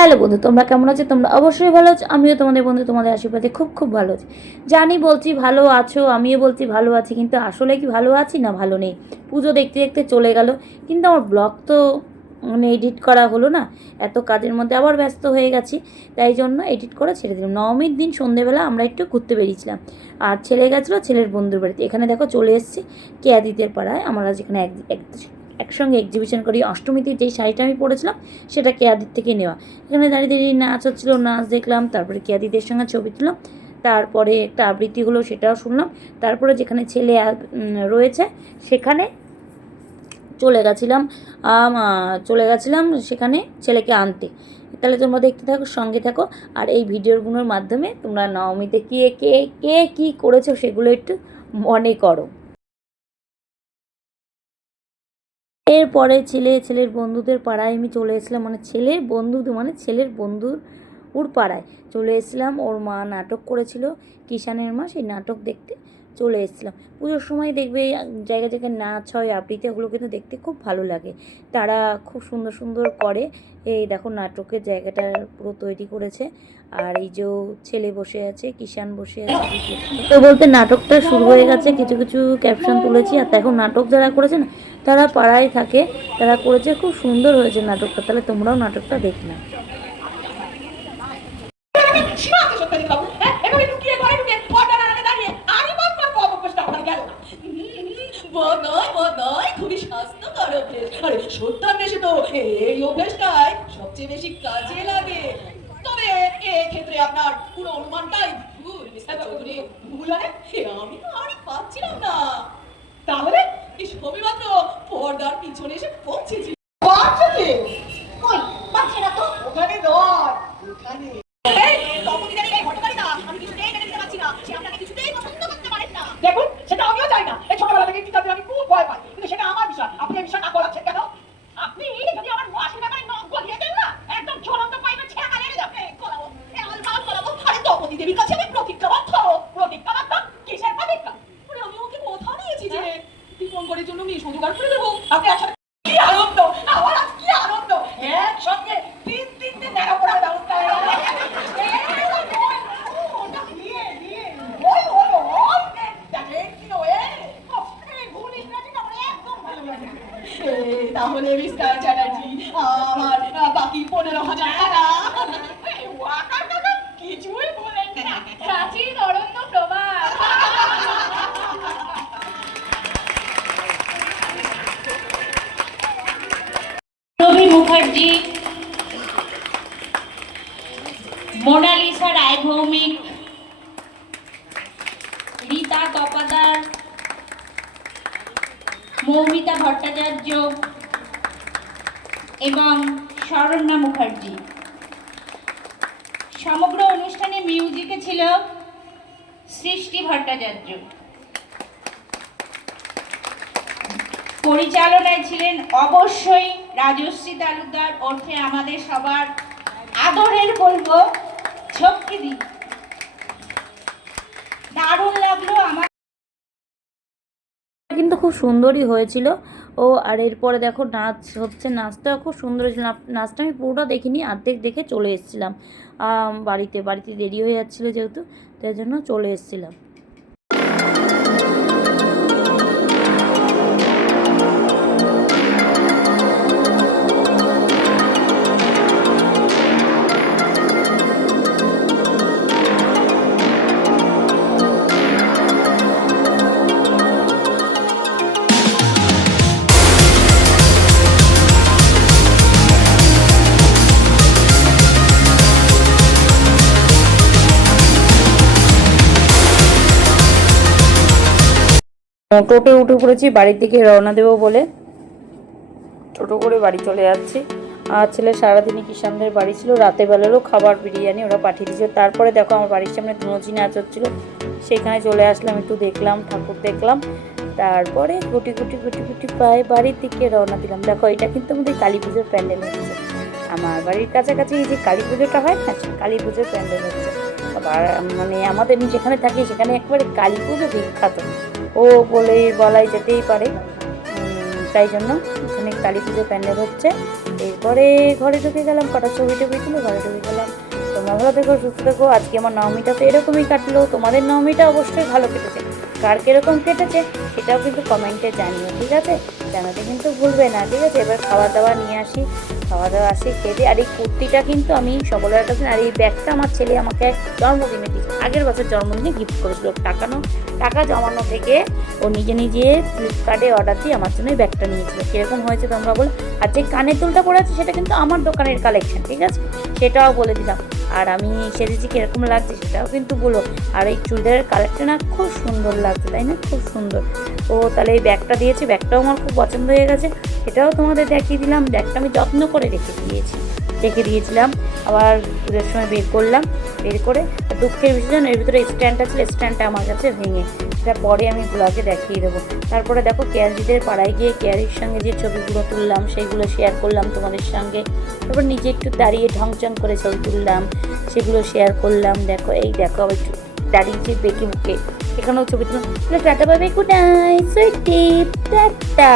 Hello বন্ধু, তোমরা কেমন আছো? তোমরা অবশ্যই ভালো আছো। আমিও তোমাদের বন্ধু, তোমাদের আশীর্বাদে খুব খুব ভালো আছি। জানি বলছি ভালো আছো, আমিও বলছি ভালো আছি, কিন্তু আসলে কি ভালো আছি না ভালো নেই? পুজো দেখতে দেখতে চলে গেল, কিন্তু আমার ব্লগ তো মানে এডিট করা হলো না। এত কাজের মধ্যে আবার ব্যস্ত হয়ে গেছি, তাই জন্য এডিট করে ছেড়ে দিলাম। নবমীর দিন সন্ধেবেলা আমরা একটু ঘুরতে বেরিয়েছিলাম। আর ছেলে গেছিল ছেলের বন্ধুর বাড়িতে। এখানে দেখো চলে এসেছি কেয়াদিতের পাড়ায়। আমরা যেখানে এক এক একসঙ্গে এক্সিবিশন করি। অষ্টমীতে যেই শাড়িটা আমি পরেছিলাম, সেটা কেয়াদির থেকে নেওয়া। এখানে দাঁড়িয়ে দাঁড়িয়ে নাচ হচ্ছিল, নাচ দেখলাম, তারপরে কেয়াদিদের সঙ্গে ছবি তুললাম, তারপরে একটা আবৃত্তি হলো, সেটাও শুনলাম। তারপরে যেখানে ছেলে রয়েছে, সেখানে চলে গেছিলাম চলে গেছিলাম সেখানে ছেলেকে আনতে। তাহলে তোমরা দেখতে থাকো, সঙ্গে থাকো, আর এই ভিডিওগুলোর মাধ্যমে তোমরা নবমীতে কে কে কে কী করেছ সেগুলো একটু মনে করো। এরপরে ছেলে ছেলের বন্ধুদের পাড়ায় আমি চলে এসেছিলাম। মানে ছেলের বন্ধুদের মানে ছেলের বন্ধুর ওর পাড়ায় চলে এসেছিলাম, ওর মা নাটক করেছিল কিষানের মা, সেই নাটক দেখতে চলে এসেছিলাম। পুজোর সময় দেখবে জায়গায় জায়গায় নাচ হয়, আবৃত্তি ওগুলো কিন্তু দেখতে খুব ভালো লাগে। তারা খুব সুন্দর সুন্দর করে, এই দেখো নাটকের জায়গাটা পুরো তৈরি করেছে। আর এই যে ছেলে বসে আছে কিষান বসে আছে। তো বলতে নাটকটা শুরু হয়ে গেছে, কিছু কিছু ক্যাপশন তুলেছি। আর এখন নাটক যারা করেছে না, তারা পাড়ায় থাকে, তারা করেছে, খুব সুন্দর হয়েছে নাটকটা। তাহলে তোমরাও নাটকটা দেখবে না এভাবে লুকিয়ে ঘরে ঢুকে পর্দার আড়ালে দাঁড়িয়ে আমি পপ অভ্যাসটা আমার গেল। না বদয় বদয় খুবই স্বাস্থ্যকর অভ্যেস আরে, সত্যার বেশি তো এই অভ্যেসটাই সবচেয়ে বেশি কাজে লাগে। তবে এক্ষেত্রে আপনার পুরো অনুমানটাই ভুল, মিস্টার চৌধুরী। ভুল মানে আমি তো আর পাচ্ছিলাম না তাহলে এই সবই মাত্র পর্দার পিছনে এসে পৌঁছেছি পৌঁছেছে কই পাচ্ছে না তো ওখানে নয় ওখানে দেখুন সেটা আমিও চাই না এই ছোটবেলা থেকে টিচারদের আমি খুব ভয় পাই কিন্তু সেটা আমার বিষয় আপনি এই বিষয় না করাচ্ছেন কেন আপনি যদি আমার মাসির ব্যাপারে নখ গলিয়ে দেন না একদম ঝুলন্ত পাইপে ছেঁকা লেগে যাবে করাবো এ আমার কাজ করাবো আরে দ্রৌপদী দেবীর কাছে আমি প্রতিজ্ঞাবদ্ধ প্রতিজ্ঞাবদ্ধ কিসের প্রতিজ্ঞা ওরে আমি ওকে কথা দিয়েছি যে দীপঙ্করের জন্য মেয়ে জোগাড় করে দেবো আপনি একসাথে কি আনন্দ আমার আজ কি আনন্দ একসঙ্গে তিন তিনটে নেড়া পড়ার ব্যবস্থা হয়ে গেল। ওটা দিয়ে, দিয়ে, ওই হলো, ওই দেখ, দেখেন কি নয়, ও, এই ভুল ইংরেজিটা আমার একদম ভালো লাগে না। এ, তাহলে মিস্টার চ্যাটার্জি আমার বাকি পনেরো হাজার টাকা। মুখার্জি মোনালিসা রায় ভৌমিক রীতা তপাদার মৌমিতা ভট্টাচার্য এবং শরণ্যা মুখার্জি। সমগ্র অনুষ্ঠানে মিউজিকে ছিল সৃষ্টি ভট্টাচার্য। পরিচালনায় ছিলেন অবশ্যই রাজশ্রী তালুকদার অর্থে আমাদের সবার আদরের বলব ছক্কিদি দারুণ লাগল আমার কিন্তু খুব সুন্দরই হয়েছিল। ও আর এরপরে দেখো নাচ হচ্ছে, নাচটাও খুব সুন্দর হয়েছিল। নাচটা আমি পুরোটা দেখিনি অর্ধেক দেখে চলে এসেছিলাম। বাড়িতে বাড়িতে দেরি হয়ে যাচ্ছিল যেহেতু, তাই জন্য চলে এসেছিলাম। টোটো উঠে পড়েছি বাড়ির দিকে রওনা দেবো বলে। টোটো করে বাড়ি চলে যাচ্ছি। আর ছেলে সারাদিনই কিষানদের বাড়ি ছিল রাতের বেলারও খাবার বিরিয়ানি ওরা পাঠিয়ে দিয়েছিল তারপরে দেখো আমার বাড়ির সামনে ধুনুচি নাচ হচ্ছিল সেখানে চলে আসলাম একটু দেখলাম ঠাকুর দেখলাম। তারপরে গুটি গুটি গুটি গুটি প্রায় বাড়ির দিকে রওনা দিলাম। দেখো এটা কিন্তু আমাদের কালী পুজোর প্যান্ডেল হচ্ছে। আমার বাড়ির কাছাকাছি এই যে কালী পুজোটা হয় না কালী পুজোর প্যান্ডেল হচ্ছে। আবার মানে আমাদের যেখানে থাকি সেখানে একবারে কালী পুজো বিখ্যাত। ও বলে বলাই যেতেই পারে। তাই জন্য এখানে কালী পুজো প্যান্ডেল হচ্ছে। এরপরে ঘরে ঢুকে গেলাম, কটা ছবি টবি তুলে ঘরে ঢুকে গেলাম। তোমরা ভালো থেকো, সুস্থ থেকো। আজকে আমার নবমীটা তো এরকমই কাটলো। তোমাদের নবমীটা অবশ্যই ভালো কেটেছে। কার কীরকম কেটেছে সেটাও কিন্তু কমেন্টে জানিও, ঠিক আছে? জানাতে কিন্তু ভুলবে না, ঠিক আছে? এবার খাওয়া দাওয়া নিয়ে আসি খাওয়া দাওয়া আসি খেতে আর এই কুর্তিটা কিন্তু আমি সকলের কাছে আর এই ব্যাগটা আমার ছেলে আমাকে জন্মদিনে দিয়েছে আগের বছর জন্মদিনে গিফট করেছিল। টাকানো টাকা জমানো থেকে ও নিজে নিজে ফ্লিপকার্টে অর্ডার দিয়ে আমার জন্য ব্যাগটা নিয়েছিল। কীরকম হয়েছে তোমরা বলো? আর যে কানের দুলটা পরে আছে, সেটা কিন্তু আমার দোকানের কালেকশন ঠিক আছে? সেটাও বলে দিলাম। আর আমি সেজেছি কীরকম লাগছে, সেটাও কিন্তু বলো। আর এই চুড়িদারের কালারটা না, খুব সুন্দর লাগছে, তাই না? খুব সুন্দর। ও তাহলে এই ব্যাগটা দিয়েছি, ব্যাগটাও আমার খুব পছন্দ হয়ে গেছে। সেটাও তোমাদের দেখিয়ে দিলাম, ব্যাগটা আমি যত্ন করে রেখে দিয়েছি। রেখে দিয়েছিলাম, আবার পুজোর সময় বের করলাম, বের করে দুঃখের বিষয় এর ভিতরে স্ট্যান্ডটা ছিল, স্ট্যান্ডটা আমার কাছে ভেঙে। সেটা পরে আমি ব্লগে দেখিয়ে দেবো। তারপরে দেখো কেয়ারিদের পাড়ায় গিয়ে কেয়ারির সঙ্গে যে ছবিগুলো তুললাম সেইগুলো শেয়ার করলাম তোমাদের সঙ্গে। তারপর নিজে একটু দাঁড়িয়ে ঢংচং করে ছবি তুললাম, সেগুলো শেয়ার করলাম। দেখো, এই দেখো, আবার দাঁড়িয়েছি বেঁকে মুখে এখানেও ছবি তুললাম টাটা বাবাই গুড নাইট সুইটি টাটা।